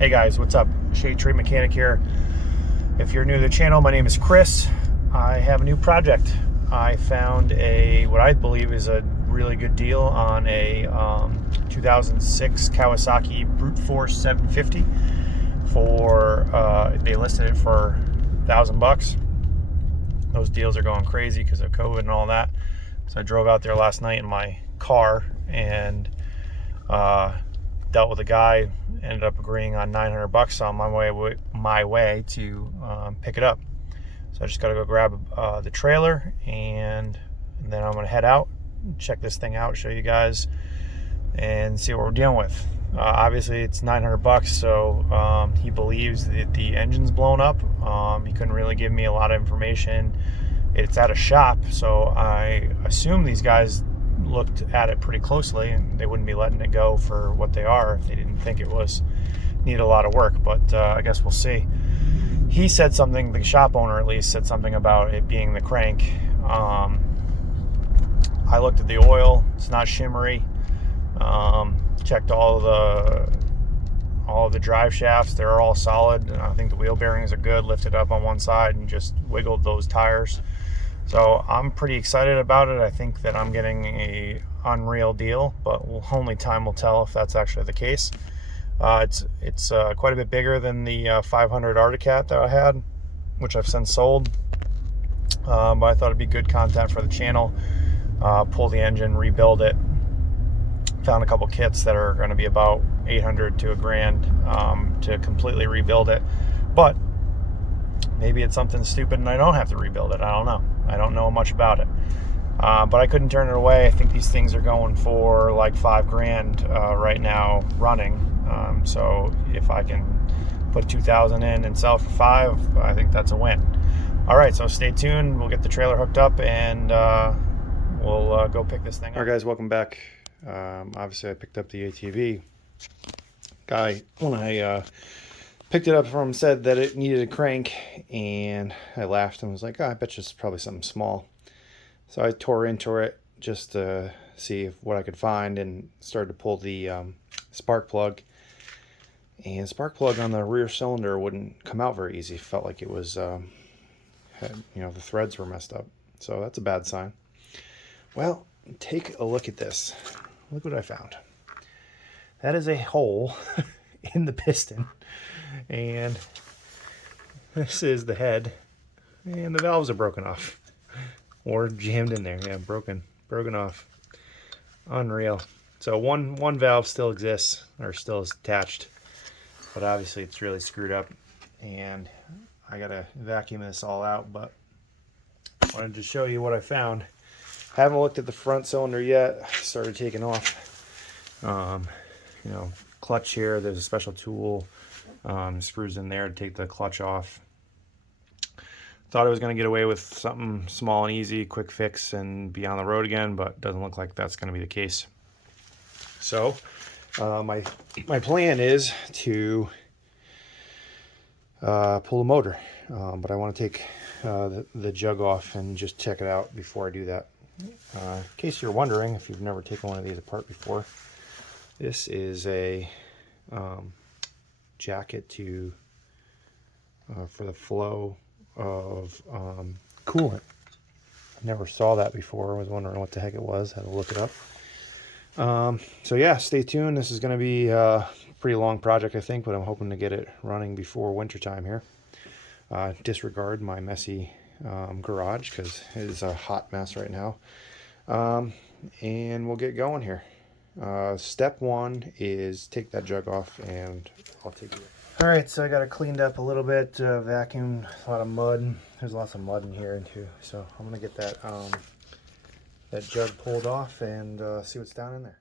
Hey guys, what's up? Shade Tree Mechanic here. If you're new to the channel, my name is Chris. I have a new project. I found what I believe is a really good deal on a 2006 Kawasaki Brute Force 750 they listed it for $1,000. Those deals are going crazy because of COVID and all that. So I drove out there last night in my car and dealt with a guy, ended up agreeing on $900 on my way to pick it up. So I just got to go grab the trailer and then I'm going to head out, check this thing out, show you guys, and see what we're dealing with. Obviously, it's $900, so he believes that the engine's blown up. He couldn't really give me a lot of information. It's at a shop, so I assume these guys looked at it pretty closely and they wouldn't be letting it go for what they are if they didn't think it needed a lot of work, but I guess we'll see. He said something, the shop owner at least said something about it being the crank. I looked at the oil, it's not shimmery. Checked all of the drive shafts, they're all solid. I think the wheel bearings are good, lifted up on one side and just wiggled those tires. So I'm pretty excited about it. I think that I'm getting a unreal deal, but only time will tell if that's actually the case. It's quite a bit bigger than the 500 Arctic Cat that I had, which I've since sold. But I thought it'd be good content for the channel. Pull the engine, rebuild it. Found a couple kits that are going to be about $800 to $1,000 to completely rebuild it. But maybe it's something stupid and I don't have to rebuild it. I don't know. I don't know much about it. But I couldn't turn it away. I think these things are going for like $5,000 right now running. So if I can put 2,000 in and sell for $5,000, I think that's a win. All right, so stay tuned. We'll get the trailer hooked up and we'll go pick this thing up. All right, guys, welcome back. Obviously, I picked up the ATV. Guy, when I picked it up from him, said that it needed a crank, and I laughed and was like, oh, I bet you it's probably something small. So I tore into it just to see what I could find and started to pull the spark plug. And spark plug on the rear cylinder wouldn't come out very easy. It felt like it was, the threads were messed up. So that's a bad sign. Well, take a look at this. Look what I found. That is a hole in the piston. And this is the head. And the valves are broken off. Or jammed in there. Yeah, broken off. Unreal. So one valve still exists, or still is attached, but obviously it's really screwed up, and I gotta vacuum this all out. But I wanted to show you what I found. Haven't looked at the front cylinder yet. Started taking off. Clutch here. There's a special tool. Screws in there to take the clutch off. Thought I was going to get away with something small and easy, quick fix, and be on the road again, but doesn't look like that's going to be the case. So, my plan is to pull the motor, but I want to take the jug off and just check it out before I do that. In case you're wondering, if you've never taken one of these apart before, this is a jacket for the flow of coolant. I never saw that before. I was wondering what the heck it was. Had to look it up. So yeah, stay tuned. This is going to be a pretty long project, I think, but I'm hoping to get it running before wintertime here. Disregard my messy garage because it is a hot mess right now. And we'll get going here. Step one is take that jug off and I'll take it. Alright, so I got it cleaned up a little bit, vacuumed, a lot of mud. There's lots of mud in here too, so I'm going to get that jug pulled off and see what's down in there.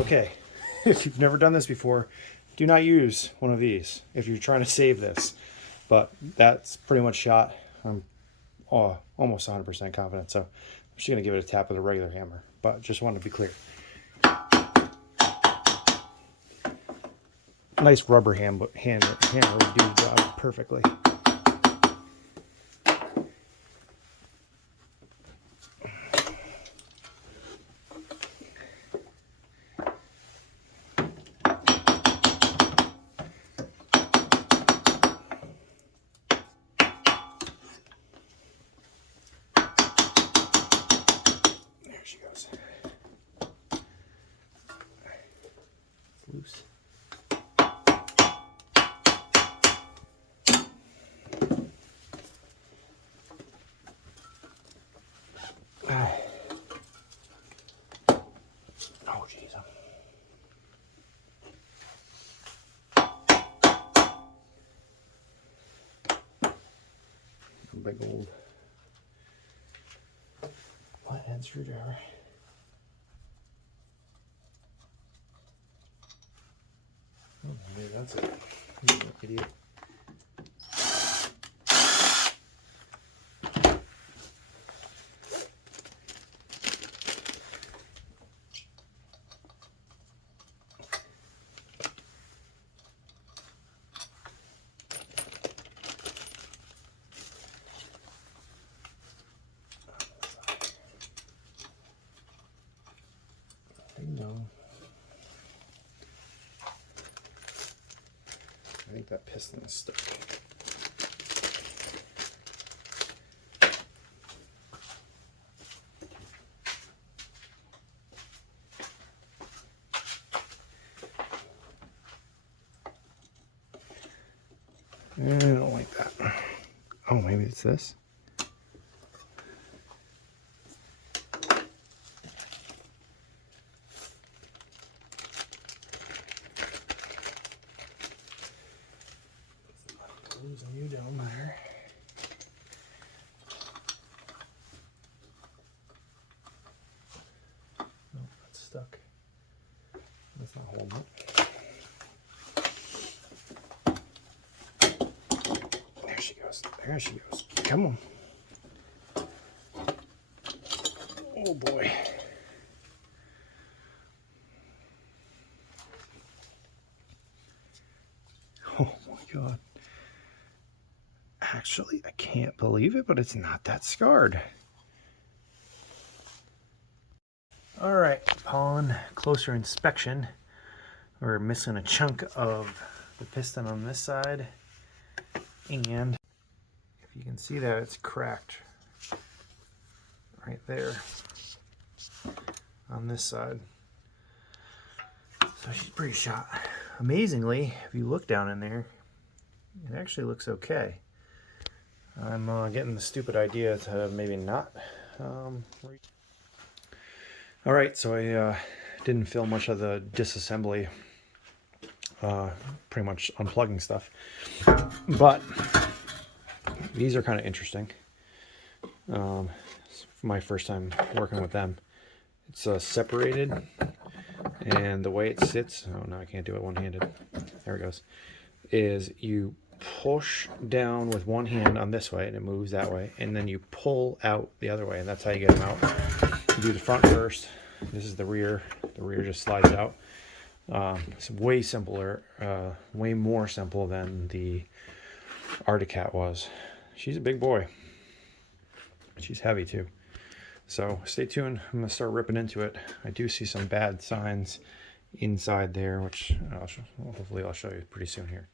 Okay, if you've never done this before, do not use one of these if you're trying to save this. But that's pretty much shot. I'm almost 100% confident. So I'm just going to give it a tap with a regular hammer. But just wanted to be clear. Nice rubber hammer would do the job perfectly. There she goes. It's loose. Oh, jeez. Big old flathead screwdriver. Oh, maybe that's it. You idiot. No. I think that piston is stuck. I don't like that. Oh, maybe it's this. Losing you down there. No, that's stuck. That's not holding it. There she goes. There she goes. Come on. Oh boy. Oh my God. Actually, I can't believe it, but it's not that scarred. All right, upon closer inspection, we're missing a chunk of the piston on this side, and if you can see that, it's cracked right there on this side. So she's pretty shot. Amazingly, if you look down in there, it actually looks okay. I'm getting the stupid idea to maybe not. All right, so I didn't film much of the disassembly, pretty much unplugging stuff, but these are kind of interesting. It's my first time working with them. It's separated, and the way it sits, oh no, I can't do it one-handed. There it goes. Is you push down with one hand on this way and it moves that way, and then you pull out the other way, and that's how you get them out. You do the front first. This is the rear. The rear just slides out. It's way simpler, way more simple than the Arctic Cat was. She's a big boy. She's heavy too. So stay tuned. I'm gonna start ripping into it. I do see some bad signs inside there, which hopefully I'll show you pretty soon here.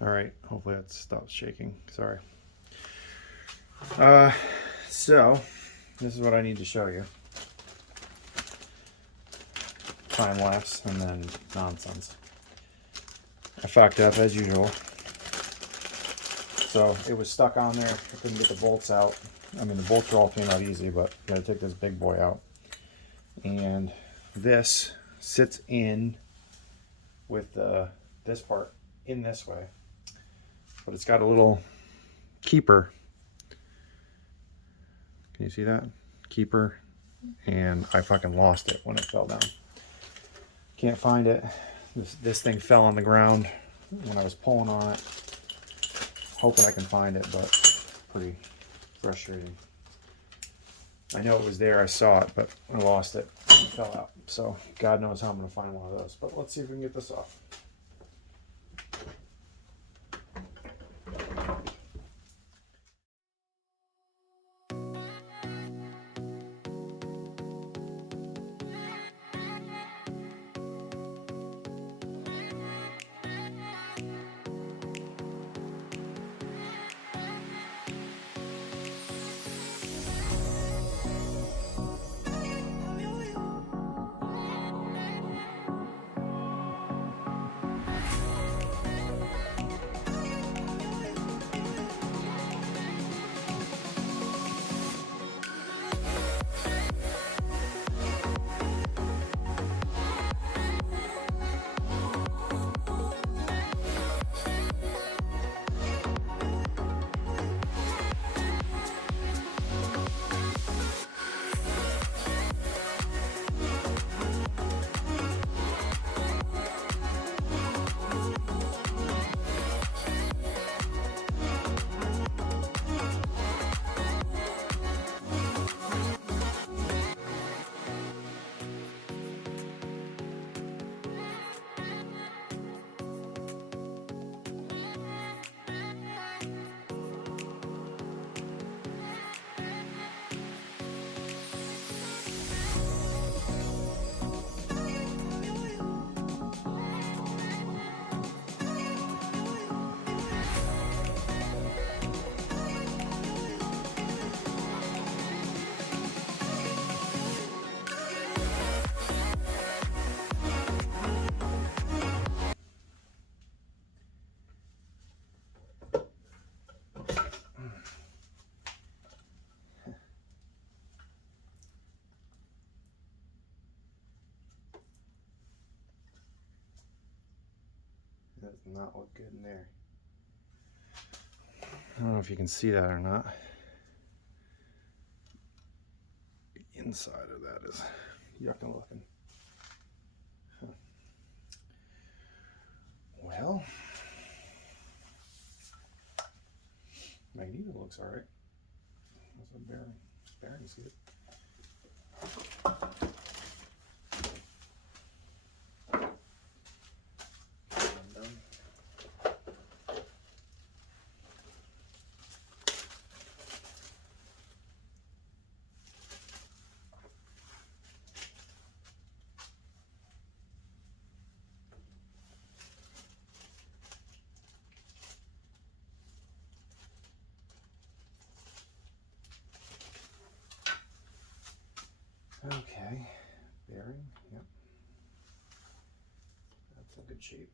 All right, hopefully that stops shaking. Sorry. So this is what I need to show you. Time lapse and then nonsense. I fucked up as usual. So it was stuck on there. I couldn't get the bolts out. I mean, the bolts all came out easy, but you gotta take this big boy out. And this sits in with this part in this way. But it's got a little keeper. Can you see that? Keeper. And I fucking lost it when it fell down. Can't find it. This thing fell on the ground when I was pulling on it. Hoping I can find it, but pretty frustrating. I know it was there, I saw it, but I lost it. It fell out. So God knows how I'm gonna find one of those. But let's see if we can get this off. That does not look good in there. I don't know if you can see that or not. The inside of that is yucking looking. Huh. Well, magneto looks all right. That's a bearing. Bearing's good. Okay, bearing, yep. That's in good shape.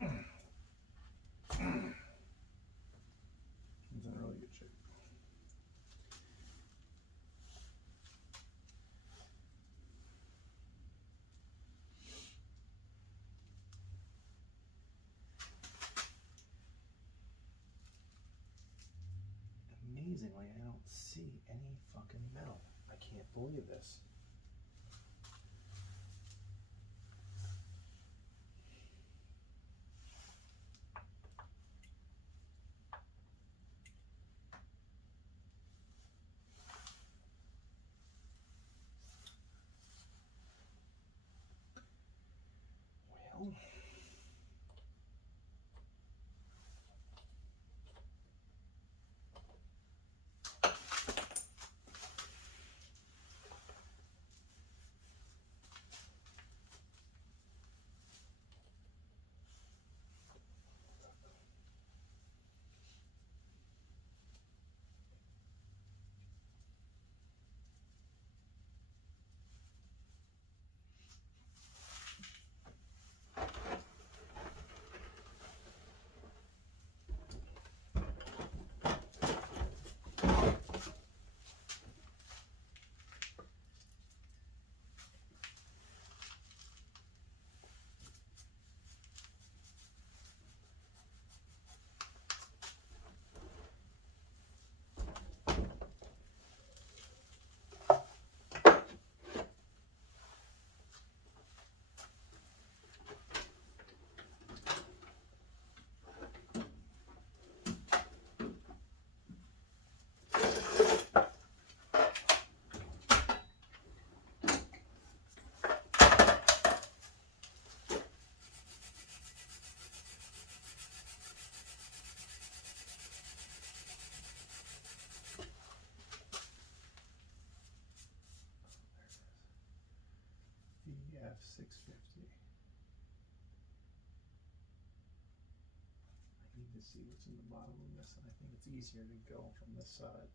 It's in really good shape. Amazingly, I don't see any fucking metal. I can't believe this. Well, VF650. I need to see what's in the bottom of this, and I think it's easier to go from this side.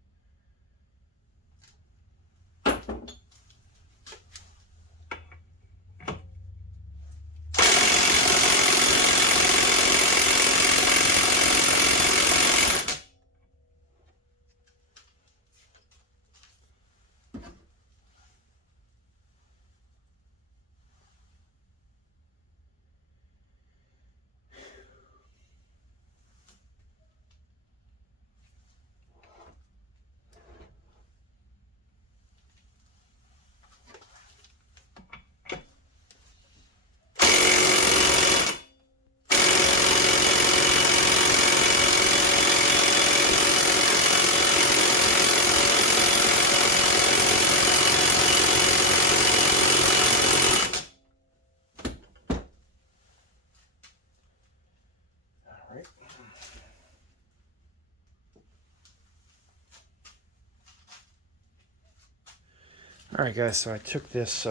All right, guys, so I took this,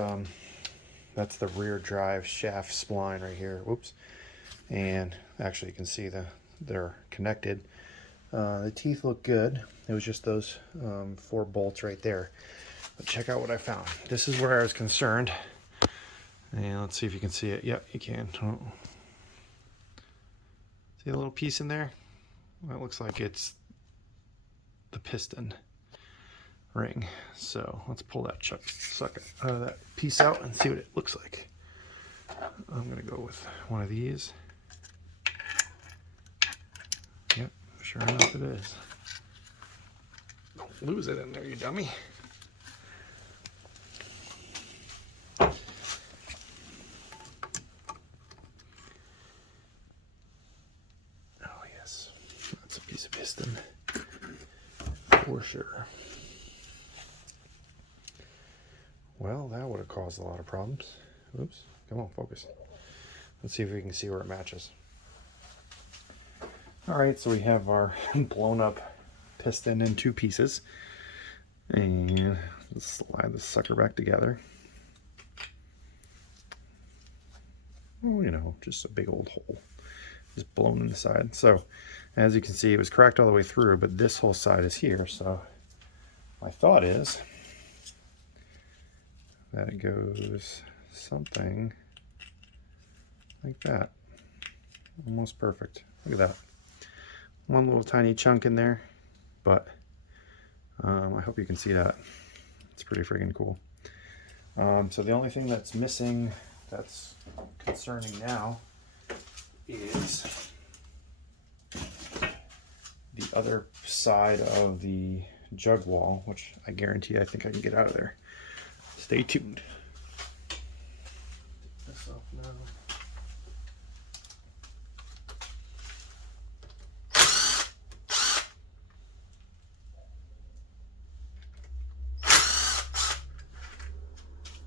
that's the rear drive shaft spline right here, whoops, and actually you can see they're connected. The teeth look good. It was just those 4 bolts right there. But check out what I found. This is where I was concerned. And let's see if you can see it. Yep, you can. Oh. See a little piece in there? Well, it looks like it's the piston ring. So let's pull that that piece out and see what it looks like. I'm gonna go with one of these. Yep, sure enough it is. Don't lose it in there, you dummy. Oh yes, that's a piece of piston for sure. Well, that would have caused a lot of problems. Oops, come on, focus. Let's see if we can see where it matches. All right, so we have our blown up piston in 2 pieces. And let's slide this sucker back together. Oh, you know, just a big old hole. just blown in the side. So as you can see, it was cracked all the way through, but this whole side is here. So my thought is that it goes something like that. Almost perfect. Look at that. One little tiny chunk in there, but I hope you can see that. It's pretty freaking cool. So the only thing that's missing that's concerning now is the other side of the jug wall, which I guarantee I think I can get out of there. Stay tuned. Take this off now.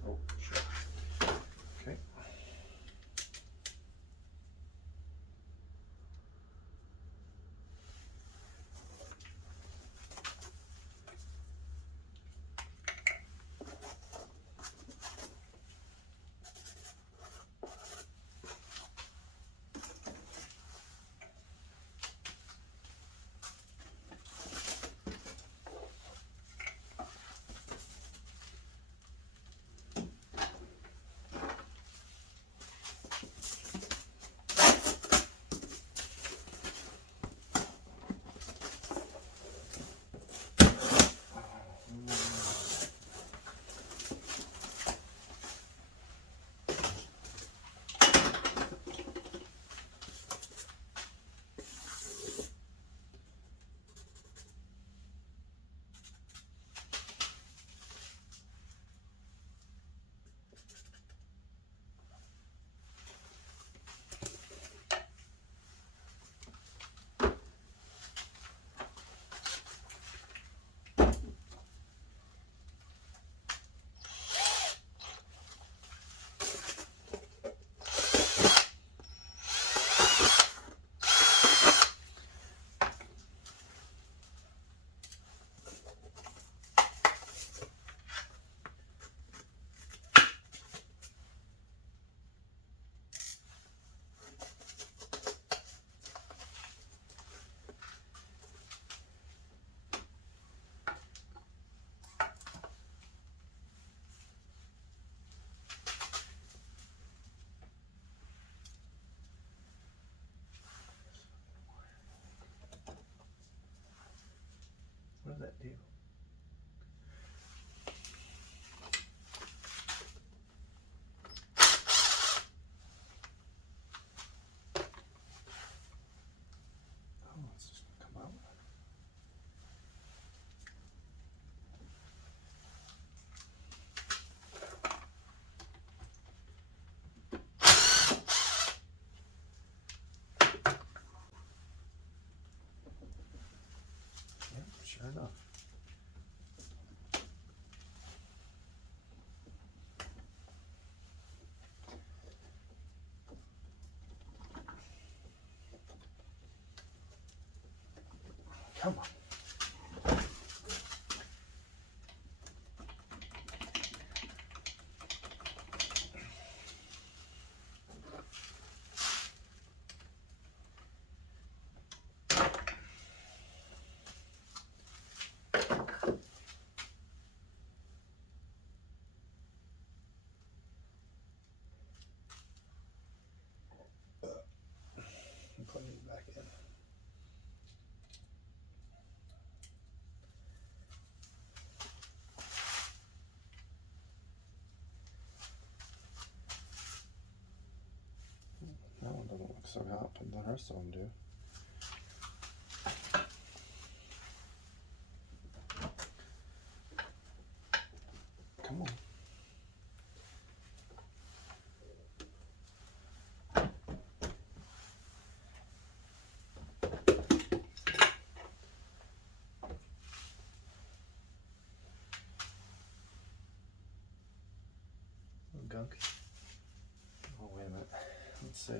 Oh, shit. Okay. What does that do? Oh, it's just gonna come out. Yeah, sure enough. Come on. I'm putting it back in. That one doesn't look so hot, but the rest of them do. Come on. Gunk. Oh, wait a minute. Let's see.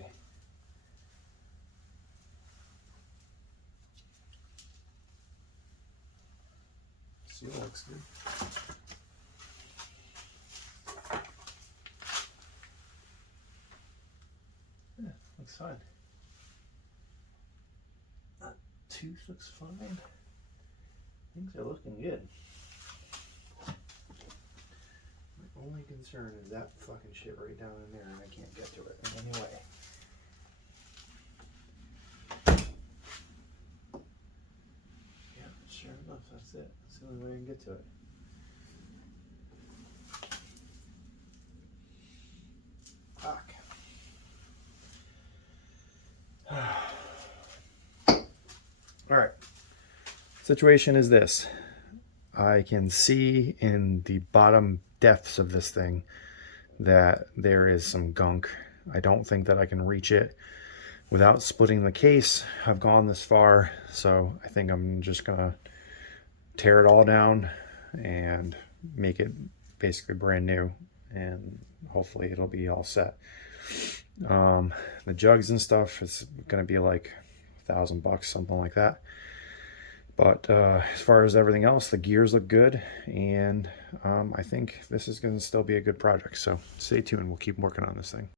Seal looks good. Yeah, looks fine. tooth looks fine. Things are looking good. My only concern is that fucking shit right down in there, and I can't get to it in any way. Yeah, sure enough, that's it. That's the only way I can get to it. Fuck. Alright. Situation is this. I can see in the bottom depths of this thing that there is some gunk. I don't think that I can reach it without splitting the case. I've gone this far, so I think I'm just gonna tear it all down and make it basically brand new, and hopefully it'll be all set. The jugs and stuff is gonna be like $1,000, something like that. But as far as everything else, the gears look good, and I think this is going to still be a good project. So stay tuned. We'll keep working on this thing.